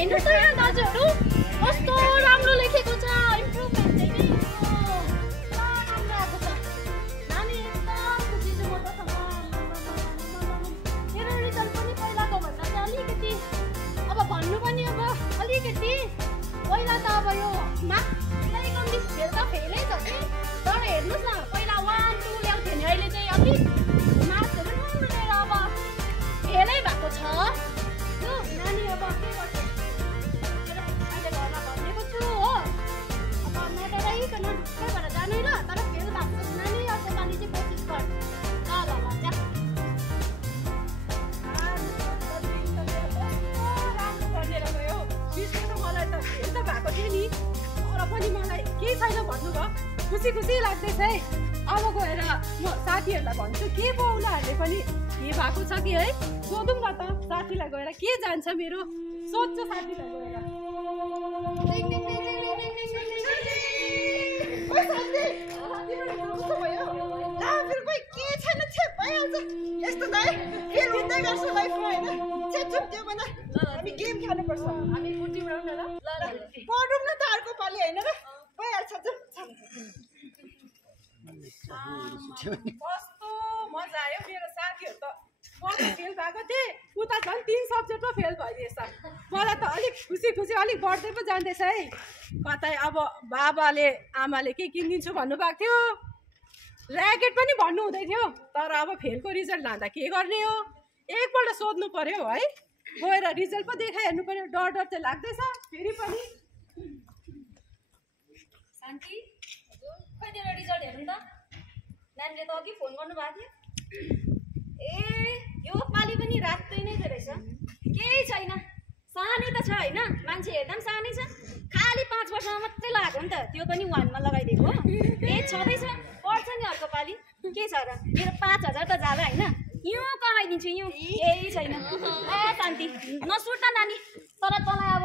हेर्नुहोस् त यहाँ दाजुहरू कस्तो राम्रो लेखेको छ इम्प्रुभमेन्ट चाहिँ नि राम्रो आएको छ नानी एकदम खुसी छु म त मेरो रिजल्ट पनि पहिलाको भन्दा चाहिँ अलिकति अब भन्नु पनि अब अलिकति पहिला त अब यो मार्क्सलाई कम्ती फेल त फेलै छ कि तर हेर्नुहोस् न पहिला 1 2 ल्याउँथ्यो नि अहिले चाहिँ अलिक मार्क्सहरू राम्रो लिएर अब फेलै भएको छ यो नानी अब के गर्छ अहिले घरमा भनेको छु हो अब नडराइकन त्यहीबाट जानु ल तर फेल भएको छ नानी अर्को पालि चाहिँ कोसिस गर ल जा राम्रो गरेर गयो बिर्सेर मलाई त फेल त भएको थियो नि तर पनि मलाई केही छैन भन्नुभयो खुसी खुसी लाग्दैछ है अब गएर म साथीहरूलाई भन्छु के पो उनीहरूले पनि के भएको छ कि है सोधौँ न त साथीलाई गएर के जान्छ मेरो सोध्छु साथीलाई गएर यस्तो त फेल हुँदै गर्छु लाइफमा होइन छेप त्यो भन्दा हामी गेम खेल्नुपर्छ हामी कुटी उडाउँ न ल पढौँ न त अर्को पालि होइन र भइहाल्छ कस्तो मजा आयो मेरो साथीहरू त म त फेल भएको थिएँ उता झन् 3 सब्जेक्टमा फेल भइदिएछ मलाई त अलिक खुसी अलिक बढ्दै पो जाँदैछ है कतै अब बाबाले आमाले के किनिदिन्छु भन्नुभएको थियो ऱ्याकेट पनि भन्नु हुँदै थियो तर अब फेलको रिजल्ट लाँदा के गर्ने हो एकपल्ट सोध्नु पर्यो है गएर रिजल्ट पो देखाइहेर्नु पर्यो डर चाहिँ लाग्दैछ फेरि पनि शान्ति खै तेरो रिजल्ट हेर्नु त नानीले त अघि फोन गर्नुभएको थियो ए यो पालि पनि रातै नै रहेछ केही छैन सानै त छ होइन मान्छे हेर्दा पनि सानै छ खालि 5 वर्षमा मात्रै लगाएको नि त त्यो पनि 1 मा लगाइदिएको एज छँदैछ पढ्छ नि अर्को पालि के छ र मेरो 5000 त जाला होइन यो कमाइदिन्छु यो केही छैन शान्ति नसुर्ता नानी तर तँलाई अब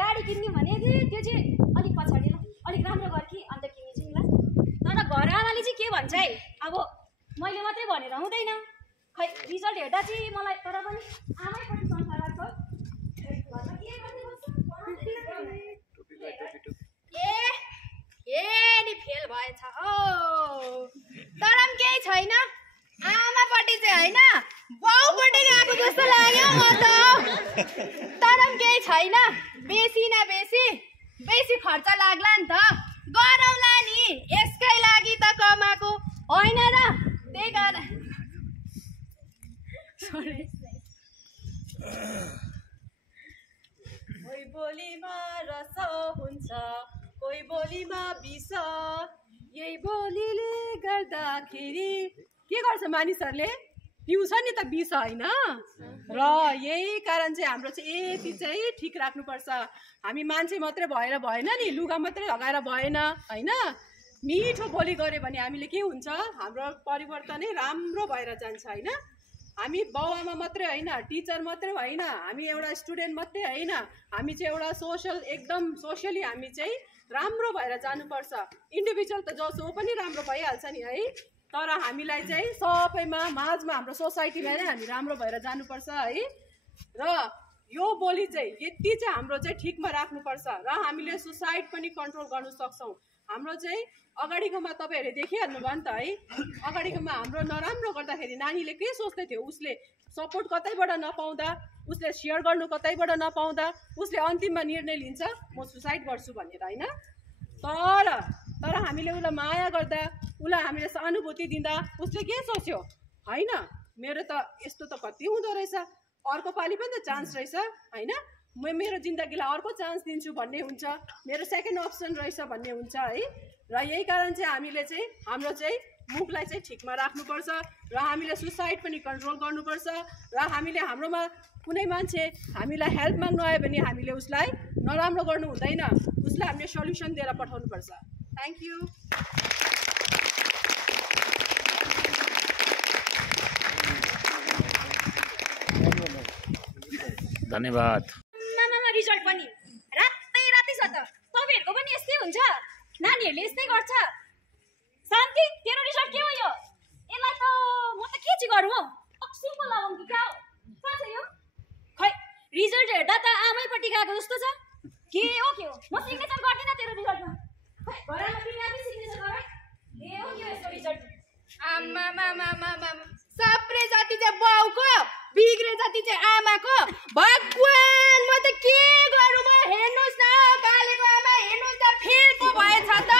गाडी किन्ने भने त्यो चाहिँ अलिक पछाडि ल अलिक राम्रो गर कि अन्त किन्छु नि ल तर घर आमाले चाहिँ के भन्छ है अब मैले मात्रै भनेर हुँदैन खै रिजल्ट हेर्दा चाहिँ मलाई तर पनि आमै पनि संसार लाग्छ ए नि फेल भएछ हो तर पनि केही छैन आमापट्टि चाहिँ होइन बाउपट्टि गएको जस्तो लाग्यो म त तर पनि केही छैन बेसी न बेसी खर्च लाग्ला नि त गरौँला नि यसकै लागि त कमाएको होइन र त्यही कारण कोही बोलीमा रस हुन्छ कोही बोलीमा विष यही बोलीले गर्दाखेरि के गर्छ मानिसहरूले पिउँछ नि त विष होइन र यही कारण चाहिँ हाम्रो चाहिँ यति चाहिँ ठिक राख्नुपर्छ हामी मान्छे मात्रै भएर भएन नि लुगा मात्रै लगाएर भएन होइन मिठो बोली गऱ्यो भने हामीले के हुन्छ हाम्रो परिवर्तनै राम्रो भएर जान्छ होइन हामी बाउआमा मात्रै होइन टिचर मात्रै होइन हामी एउटा स्टुडेन्ट मात्रै होइन हामी चाहिँ एउटा एकदम सोसियली हामी चाहिँ राम्रो भएर जानुपर्छ इन्डिभिजुअल त जसो पनि राम्रो भइहाल्छ नि है तर हामीलाई चाहिँ सबैमा माझमा हाम्रो सोसाइटीमा नै हामी राम्रो भएर जानुपर्छ है र यो बोली चाहिँ यति चाहिँ हाम्रो चाहिँ ठिकमा राख्नुपर्छ र हामीले सुसाइड पनि कन्ट्रोल गर्न सक्छौँ हाम्रो चाहिँ अगाडिकोमा तपाईँहरूले देखिहाल्नु भयो नि त है अगाडिकोमा हाम्रो नराम्रो गर्दाखेरि नानीले के सोच्दै थियो उसले सपोर्ट कतैबाट नपाउँदा उसले सेयर गर्नु कतैबाट नपाउँदा उसले अन्तिममा निर्णय लिन्छ म सुसाइड गर्छु भनेर होइन तर हामीले उसलाई माया गर्दा उसलाई हामीले सहानुभूति दिँदा उसले के सोच्यो होइन मेरो त यस्तो त कति हुँदो रहेछ अर्को पालि पनि त चान्स रहेछ होइन म मेरो जिन्दगीलाई अर्को चान्स दिन्छु भन्ने हुन्छ मेरो सेकेन्ड अप्सन रहेछ भन्ने हुन्छ है र यही कारण चाहिँ हामीले चाहिँ हाम्रो चाहिँ मुखलाई चाहिँ ठिकमा राख्नुपर्छ र हामीले सुसाइड पनि कन्ट्रोल गर्नुपर्छ र हामीले हाम्रोमा कुनै मान्छे हामीलाई हेल्प माग्नु आयो भने हामीले उसलाई नराम्रो गर्नु हुँदैन उसलाई हामीले सल्युसन दिएर पठाउनुपर्छ थ्याङ्क यू धन्यवाद रिजल्ट पनि रातै छ त तपाईहरुको पनि यस्तै हुन्छ नानीहरुले यस्तै गर्छ शान्ति तेरो रिजल्ट के हो यो यसलाई त म त के चाहिँ गरौँ हौ अक्सिम पो लगाउँ कि क्या हो कहाँ छ यो खै रिजल्ट हेर्दा त आमैपट्टि गएको जस्तो छ। के हो म सिग्नेचर गर्दिनँ तेरो रिजल्टमा। घरमा तिमी आफै सिग्नेचर गर। के हो यसको रिजल्ट? आमा सप्रे जति चाहिँ बाउको बिग्रे जति चाहिँ आमाको। भगवान म त के गरौँ? हेर्नुहोस् न बालेको आमा, हेर्नुहोस् न फेल पो भएछ त।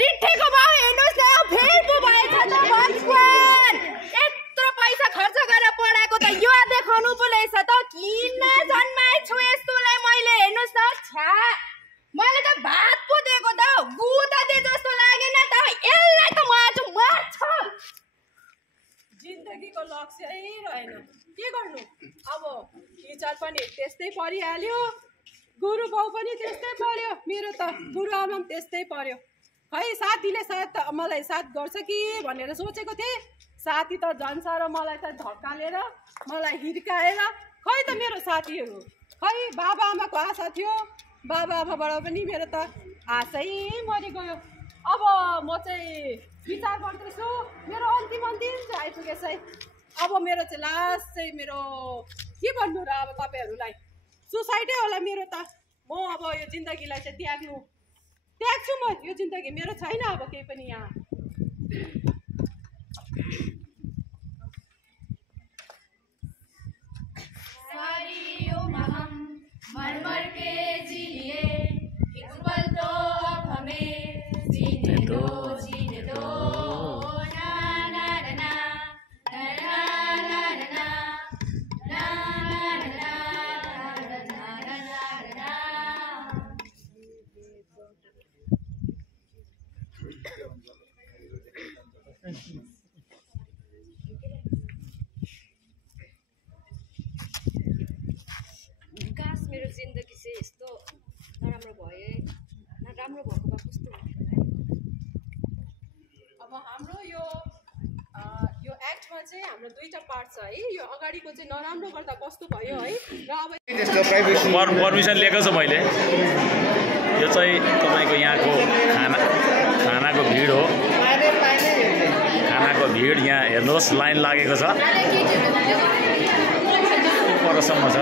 रिठेको बाउ हेर्नुहोस् न फेल पो भएछ त। भगवान यत्रो पैसा खर्च गरेर पढाएको त यो देखाउनु पो रहेछ त। किन जन्माएछु यस्तोलाई मैले? हेर्नुहोस् न छ्या, मैले त भात पो दिएको त गुदा दे जस्तो लागेन त। यसलाई त म आज मार्छु। जिन्दगीको लक्ष्यै रहेन, के गर्नु अब? टिचर पनि त्यस्तै परिहाल्यो, गुरु बाउ पनि त्यस्तै पर्यो, मेरो त गुरु आमा पनि त्यस्तै पर्यो। खै साथीले मलाई साथ गर्छ कि भनेर सोचेको थिएँ। साथी त झन् साह्रो मलाई त धक्कालेर मलाई हिर्काएर। खै त मेरो साथीहरू, खै बाबा आमाको आशा थियो, बाबा आमाबाट पनि मेरो त आशै मरिगयो। अब म चाहिँ विचार गर्दैछु, मेरो अन्तिम चाहिँ आइपुगेछ है। अब मेरो चाहिँ लास्ट चाहिँ मेरो के भन्नु र अब तपाईँहरूलाई, सुसाइडै होला मेरो त। म अब यो जिन्दगीलाई चाहिँ त्याग्छु म। यो जिन्दगी मेरो छैन अब केही पनि यहाँ। मरमर के जी लिए एक पल तो अब हमें जीने दो ना ना ना ना ना ना ना ना काश मेरो जिन्दगी चाहिँ यस्तो नराम्रो भयो, राम्रो भएको भए कस्तो हुन्थ्यो। अब हाम्रो यो एक्टमा चाहिँ हाम्रो दुईटा पार्ट छ है। यो अगाडिको चाहिँ नराम्रो गर्दा कस्तो भयो है, र अब पर्मिसन लिएको छु मैले। यो चाहिँ तपाईँको यहाँको खानाको भिड हो। खानाको भिड यहाँ हेर्नुहोस्, लाइन लागेको छ, परसम्म छ।